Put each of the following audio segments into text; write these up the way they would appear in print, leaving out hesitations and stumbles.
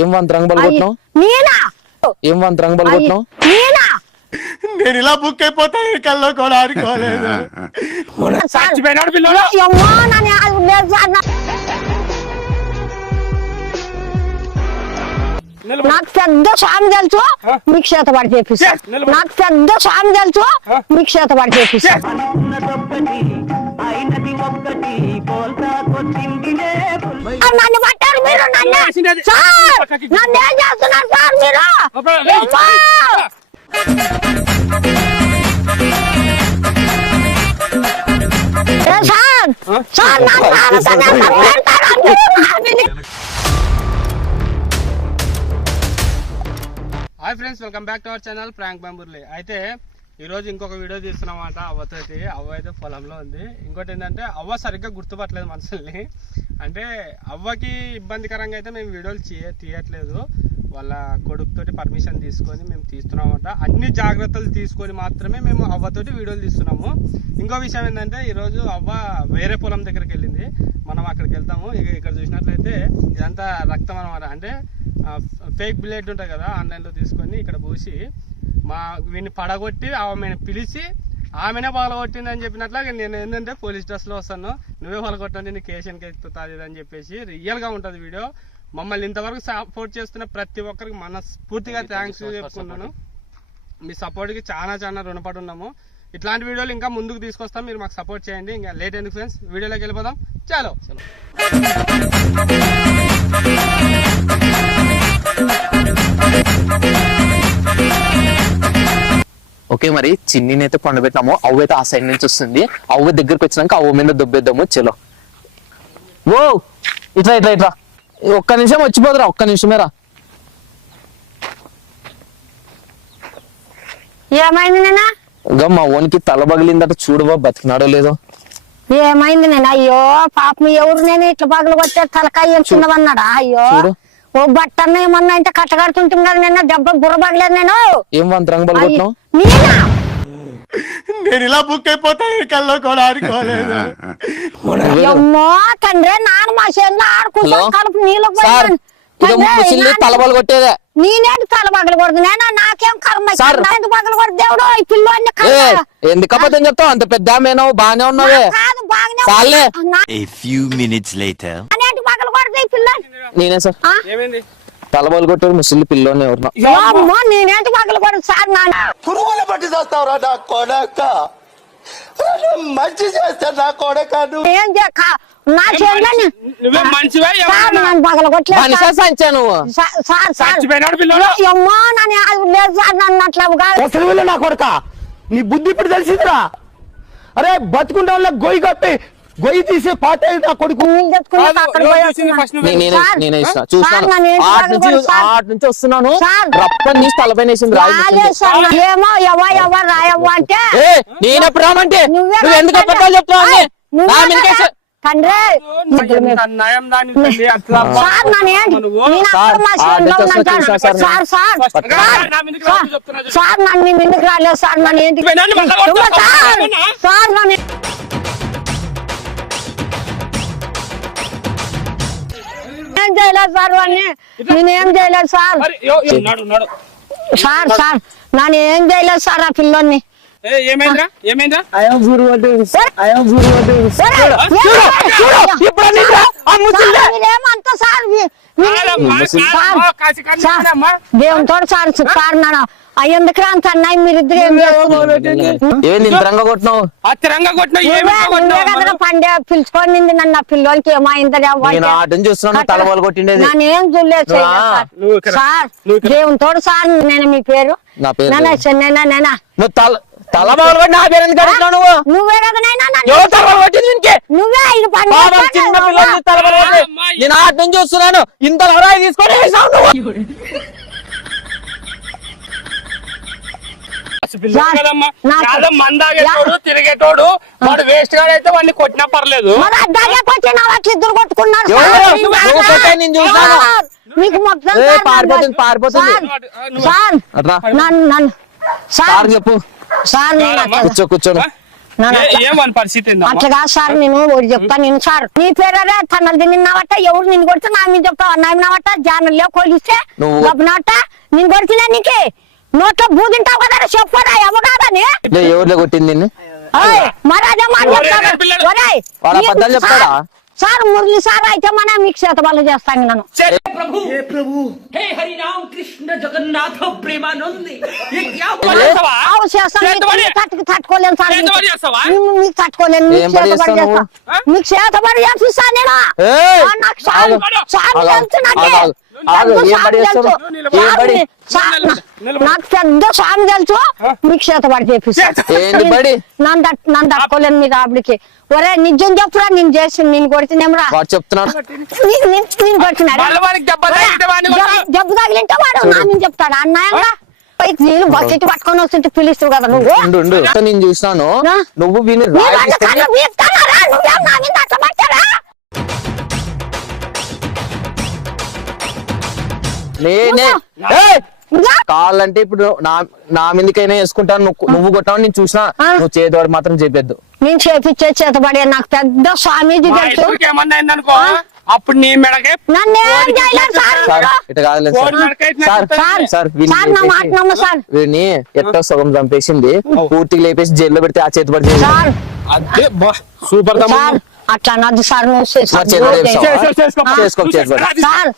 ఏం వంతరంగ బలగొట్టినావు? నేనా? ఏం వంతరంగ బలగొట్టినావు? నేనా? నేను ఇలా బుక్ అయిపోతా కల్లో కూడా ఆడుకోలేదు. అమ్మా నన్ను అది లేదు సార్. నాకు పెద్ద స్వామి తెలుసు, మీకు చేత పడి చేపిస్తా. నాకు పెద్ద స్వామి తెలుసు, మీకు చేత పడి చేపిస్తా. నన్ను పట్టారు మీరు, నన్ను సార్, నన్ను ఏం చేస్తున్నారు సార్ మీరు? Sir sir hi friends, welcome back to our channel prank బంబుర్లే. అయితే ఈరోజు ఇంకొక వీడియో తీస్తున్నామాట. అవ్వతోటి అవ్వ అయితే పొలంలో ఉంది. ఇంకోటి ఏంటంటే అవ్వ సరిగ్గా గుర్తుపట్టలేదు మనుషుల్ని. అంటే అవ్వకి ఇబ్బందికరంగా అయితే మేము వీడియోలు తీయట్లేదు. వాళ్ళ కొడుకుతోటి పర్మిషన్ తీసుకొని మేము తీస్తున్నామట. అన్ని జాగ్రత్తలు తీసుకొని మాత్రమే మేము అవ్వతోటి వీడియోలు తీస్తున్నాము. ఇంకో విషయం ఏంటంటే ఈరోజు అవ్వ వేరే పొలం దగ్గరికి వెళ్ళింది. మనం అక్కడికి వెళ్తాము. ఇక్కడ చూసినట్లయితే ఇదంతా రక్తం అనమాట. అంటే ఫేక్ బ్లేడ్ ఉంటుంది కదా, ఆన్లైన్లో తీసుకొని ఇక్కడ పూసి వీడిని పడగొట్టి ఆమెను పిలిచి ఆమెనే పగలగొట్టింది అని చెప్పినట్లా నేను ఏంటంటే పోలీస్ డ్రెస్లో వస్తాను, నువ్వే పగలగొట్టండి, నీ కేసుకి ఎక్కుతుంది అని చెప్పేసి రియల్గా ఉంటుంది వీడియో. మమ్మల్ని ఇంతవరకు సపోర్ట్ చేస్తున్న ప్రతి ఒక్కరికి మనస్ఫూర్తిగా థ్యాంక్స్ చెప్పుకున్నాను. మీ సపోర్ట్కి చాలా చాలా రుణపడి ఉన్నాము. ఇట్లాంటి వీడియోలు ఇంకా ముందుకు తీసుకొస్తాం, మీరు మాకు సపోర్ట్ చేయండి. ఇంకా లేట్ ఎందుకు ఫ్రెండ్స్, వీడియోలోకి వెళ్ళిపోదాం. చలో ఓకే, మరి చిన్నీని అయితే పండబెట్టినాము. అవ్వ అయితే ఆ సైడ్ నుంచి వస్తుంది. అవ్వ దగ్గరకు వచ్చినాక అవ్వ మీద దొబ్బేద్దాము. చలో ఓ ఇట్లా ఇట్లా ఇట్లా ఒక్క నిమిషం వచ్చిపోదురా, ఒక్క నిమిషమేరా. ఏమైంది నేనా? మా ఓనికి తల పగిలిందట, చూడవా బతికినాడో లేదో. ఏమైంది నేను? అయ్యో పాపం, ఎవరు నేను ఇట్లా పగలు కొట్టే తలకాయ చిన్నవన్నాడా? అయ్యో ఓ బట్టన్న ఏమన్నా అంటే కట్టగడుతుంటుంది కదా, నిన్న దెబ్బ బుర్ర పగలేదు. నేను ఏం వంతరంగ బలగొట్టినావు? నేనా? నేను ఇలా బుక్ అయిపోతా కల్లో కూడా ఆడుకోలేదు. అమ్మో తండ్రి, నాన్న మా చేతిలో ఆడుకుంటా కలుపు నీళ్ళు తల పగలగొట్టేదే. నేనేంటి తల పగలు కొడదు? నేనా? నాకేం కర్మ పగలు కొడు దేవుడు. ఈ పిల్లోని ఎందుకు అబద్ధం చెప్తావు? అంత పెద్ద ఆమెనావు, బానే ఉన్నావే. పగలు కొడదు ఈ పిల్లోని. నేనే సార్, తల పగలగొట్టారు ముసలి పిల్లోని. ఎవరు? అమ్మో నేనేంటి పగలు కొడదు సార్? నాన్న పురుగులు పట్టి చేస్తావురా నా కొడక, మంచి చేస్తా నా కొడక. ఏం నా చేతిలోని పగలు కొట్టలేదు అమ్మో. నన్ను లేదు సార్, నన్ను అట్లా నా కొడక, నీ బుద్ధి ఇప్పుడు తెలిసిందిరా. అరే బతుకుంటే వాళ్ళ గొయ్యి కప్పి గొయ్యి తీసే పాట నా కొడుకు. నుంచి వస్తున్నాను, రప్పని తీసి తలపైన వేసింది. ఏమో ఎవ రాయవ్వ అంటే నేనెప్పుడు రామంటే నువ్వు ఎందుకు అబద్ధాలు చెప్తావు? తండ్రి సార్ నన్ను ఎందుకు రాలేదు సార్? నన్ను ఏంటి సార్? నన్ను ఏం చేయలేదు సార్, వాడిని నేనేం చేయలేదు సార్. సార్ సార్ నన్ను ఏం చేయలేదు సార్. ఆ పిల్లోని ఏమైందా? ఏమంతా సార్ దేవునితో సార్ సార్ నాన్న ఎందుకు రాంత అన్నాయి మీరిద్దరు ఏం పండే పిలుచుకొని నన్ను. ఆ పిల్లోనికి ఏమైంది? నేనేం చూడలేదు సార్. దేవునితో సార్. నేను మీ పేరు నేనా? నువ్వే కదా నువ్వే చూస్తున్నాను. ఇంత తీసుకొని తిరిగేటోడు వాడు వేస్ట్ గా అయితే వాడిని కొట్టినా పర్లేదు. మీకు మొత్తం చెప్పు సార్. కూర్చోను ఏమని పరిస్థితి ఏందమ్మా? అట్లా కాదు సార్, నేను ఒకటి చెప్తాను నేను సార్. నీ పేరే తనలు తిన్నావట, ఎవరు నిన్ను కొడితే నా మీద చెప్తావు అన్నావట, జానల్లో కోలిస్తే గబ్బనాట నేను కొడుతున్నా నీకే నోట్లో బూదింటావు కదా, చెప్పరా ఎవగాదని ఎవరిలో కొట్టింది నిన్ను? మరి అదే మాట చెప్తాడు. ఒరేయ్, వాడు అబద్ధాలు చెప్తాడా? సార్ మురళి సార్ అయితే మన మీకు చేత వాళ్ళు చేస్తాను నేను. हे हरि राम कृष्ण जगन्नाथ प्रेमानंद ये क्या ఆవు చేస్తాను, తట్టుకోలేను సార్, మీకు తట్టుకోలేను, ఏం మీకు పని చేత పడి చేస్తావు చేస్తా, మీకు చేత పడి చేపిస్తాను నేను. ఏయ్! నాకు సార్ సార్ తెలుసు నాకే. ఆగు, నాకు ఏం సార్ పని చేస్తావు? తెలుసు. ఏం పని? సార్, నాకు పెద్ద సార్ తెలుసు, మీకు చేత పడి చేపిస్తాను. ఏంది బడి? నన్ను తట్టుకోలేను మీరు ఆవిడికి. ఒరే నిజం చెప్పురా, నేను చేసి నేను కొడుతున్నారా, వాడు చెప్తున్నాడు. నేను కొడుతున్నారా, జబ్బు తగిలింటే వాడు నేను చెప్తాడు అన్నాయంగా. నీళ్ళు బకెట్ పట్టుకొని వస్తుంటే పిలుస్తావు కదా నువ్వు. ఉండు, ఉండు. నేను చూసినాను నువ్వు వీని మీరు అట్లా వీపుతారా? నువ్వేం నా మీద అట్లా పట్టారా? నేనే ఏయ్! కావాలంటే ఇప్పుడు నా మీదకైనా వేసుకుంటాను. నువ్వు కొట్టావు నేను చూసినా. నువ్వు చేతివాడు మాత్రం చెప్పొద్దు. నేను చేపించే చేతబడే నాకు పెద్ద స్వామీజీ తెలుసు. ఏమన్నా అయిందనుకో అప్పుడు నీ మెడకే నన్ను ఏం చేయలేదు సార్. సార్ ఇట్లా కాదులేదు సార్. సార్ సార్ సార్ నా మాట నమ్మ సార్. వీడిని ఎట్టో సగం చంపేసింది, పూర్తిగా లేపేసి జైల్లో పెడితే ఆ చేతి పడి సార్ అదే సూపర్ సార్ అట్లా అన్నది సార్. నువ్వు చేసుకో సార్ సార్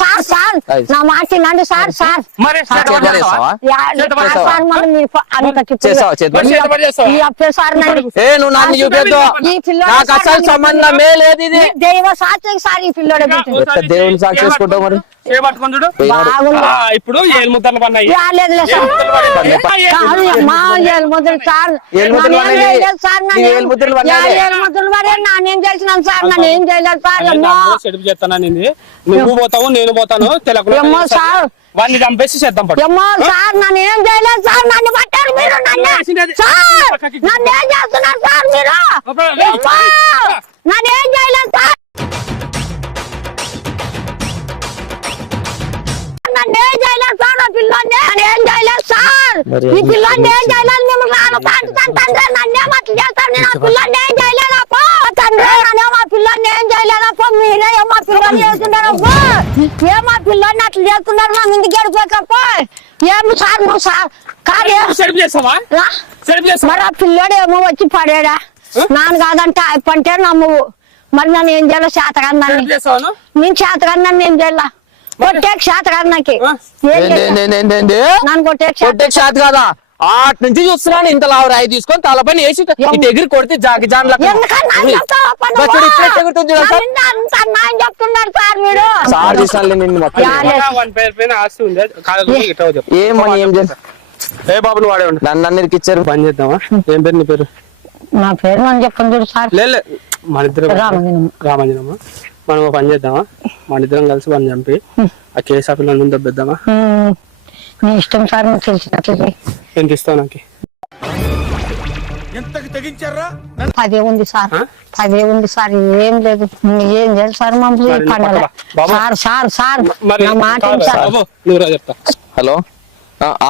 సార్ సార్ నా మాట వినండి సార్. సార్ మరి సార్ మళ్ళీ మీరు ఈ అప్పే సార్ నువ్వు నన్ను చూపేద్దు, నాకు అసలు సంబంధమే లేదు. ఇది దైవ సాక్షి సార్ ఈ పిల్లడు దేవుని సాక్షి చేసుకుంటావు మరి. ఇప్పుడు ఏలు ముద్దలు పన్నాయి. రాలేదులే సార్. నానేం చేసినాను సార్, నన్ను ఏం చేయలేదు సార్. సెడిపి చేస్తానా నువ్వు పోతావు నేను పోతాను ఏమో సార్, వాడిని చంపేసి చేద్దాం పట్టు. ఏమో సార్ నన్ను ఏం చేయలేదు సార్. నన్ను పట్టారు మీరు, సార్ నన్ను ఏం చేస్తున్నారు సార్ మీరు? నన్ను ఏం చేయలేదు సార్, నన్ను ఏం చేయలేదు సార్. ఆ పిల్లోని నన్ను ఏం చేయలేదు సార్. ఈ పిల్లోని ఏం చేయలేదు. మిమ్మల్ని రాను తండ్రి నన్నేం అట్లా చేస్తారు. నేను ఆ పిల్లోని ఏం చేయలేదప్పో తండ్రి, నన్నేమో ఆ పిల్లోని ఏం చేయలేదప్పో. మీరే ఏమో ఆ పిల్లోని చేస్తున్నారప్పో, ఏమో ఆ పిల్లోని అట్లా చేస్తున్నారు. మా ముందుకు గడిపోకప్పో. ఏమో సార్ నువ్వు సార్ కాదు సెడిపి చేస్తావా? మరి ఆ పిల్లోడు ఏమో వచ్చి పడాడా నాన్న కాదంటే అయిపోంటే నమ్మవు. మరి నన్ను ఏం చేయాలో శాతగాన్ని నేను శాతగాన్ని ఏం చేయాల కొట్టే శాత కాదు నాకు. నన్ను కొట్టే శాత కాదా? ఆటి నుంచి చూస్తున్నాను ఇంత లావు రాయి తీసుకొని తలపని వేసి ఎగిరి కొడితే జాకి జాన్ చెప్తున్నారు సార్ మీరు. సార్ చూసాను నిన్ను ఏమని ఏం చేస్తా. ఏ బాబులు వాడే ఉండు. నన్ను ఇరికిచ్చారు. పని చేద్దామా? ఏం పేరు నీ పేరు? నా పేరు నన్ను చెప్పండి సార్. లేదు మన ఇద్దరు రామంజనమ్మా. మనం పని చేద్దామా? మన ఇద్దరం కలిసి పని చంపి ఆ కేసు ఆఫీస్ ముందు దబ్బిద్దామా? నీ ఇష్టం సార్, నువ్వు తెలిసినట్లు ఎంత ఇస్తావు నాకు? 10 ఉంది సార్, 10 ఉంది సార్. ఏం లేదు, ఏం లేదు సార్. మమ్మల్ని పండాలి సార్. సార్ సార్ నా మాట చెప్తా. హలో,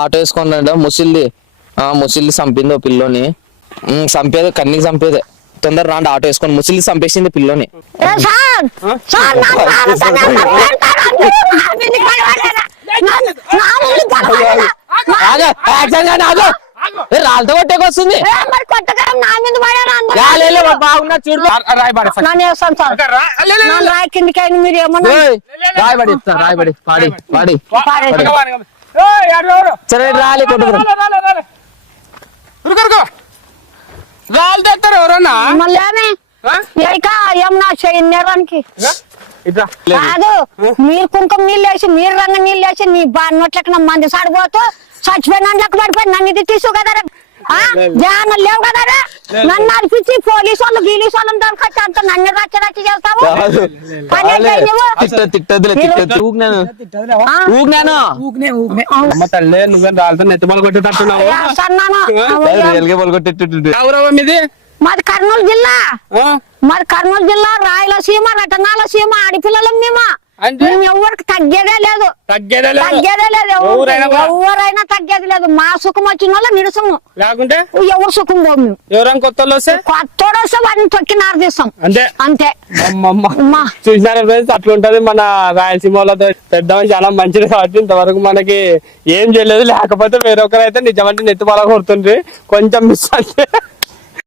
ఆటో వేసుకోండి. ముసిల్ది చంపింది ఓ పిల్లోని. చంపేది కన్నీకి చంపేదే. తొందర రాండి, ఆటో వేసుకొని ముసిల్ది చంపేసింది పిల్లోని. రాళ్ళతో కొట్టేకి వస్తుంది. బాగున్నా చూడు. కిందికైనా మీరు ఏమన్నా రాయబడి ఇస్తాను. రాయబడి పాడి పాడి సరే రాలే కొట్టుకురు. రాళ్ళు తెస్తారు ఎవరన్నా? మళ్ళీ ఏమన్నా చేయడానికి కాదు. మీరు కుంకుమ నీళ్ళు వేసి, మీరు రంగ నీళ్ళు వేసి, నీ నోట్లకి నా మంది సాడిపోతూ చచ్చిపోయిన పడిపోయి నన్ను ఇది తీసు కదా. ధ్యానం లేవు కదా. నన్ను నడిపించి పోలీసు వాళ్ళు గీలీసు వాళ్ళని దొరకొచ్చి అంత నన్ను రచ్చ చేస్తావు. తల్లే నువ్వే రాళ్ళతో నెత్తిమలు కొట్టేటట్టున్నావు. మాది కర్నూలు జిల్లా. మాది కర్నూలు జిల్లా, రాయలసీమ, రటనాలసీమ ఆడపిల్లలం మేము. అంటే మేము ఎవరికి తగ్గేదే లేదు తగ్గేదే లేదు. తగ్గేదే లేదు ఎవరైనా కూడా. ఎవరైనా తగ్గేది లేదు మా సుఖం వచ్చిన వాళ్ళ నిరసము లేకుంటే ఎవరు సుఖం పోము మేము ఎవరైనా కొత్త వాళ్ళు వస్తే కొత్తోడు వస్తే వాడిని తొక్కి నారదీస్తాం అంతే అంతే అమ్మమ్మ అమ్మా. చూసినారా ఫ్రెండ్స్, అట్లుంటది మన రాయలసీమ వాళ్ళతో. పెద్దవాళ్ళు చాలా మంచిది కాబట్టి ఇంతవరకు మనకి ఏం చేయలేదు. లేకపోతే వేరొకరు అయితే నిజమంటే నెత్తి బాగా కొడుతుండ్రి, కొంచెం మిస్ అంటే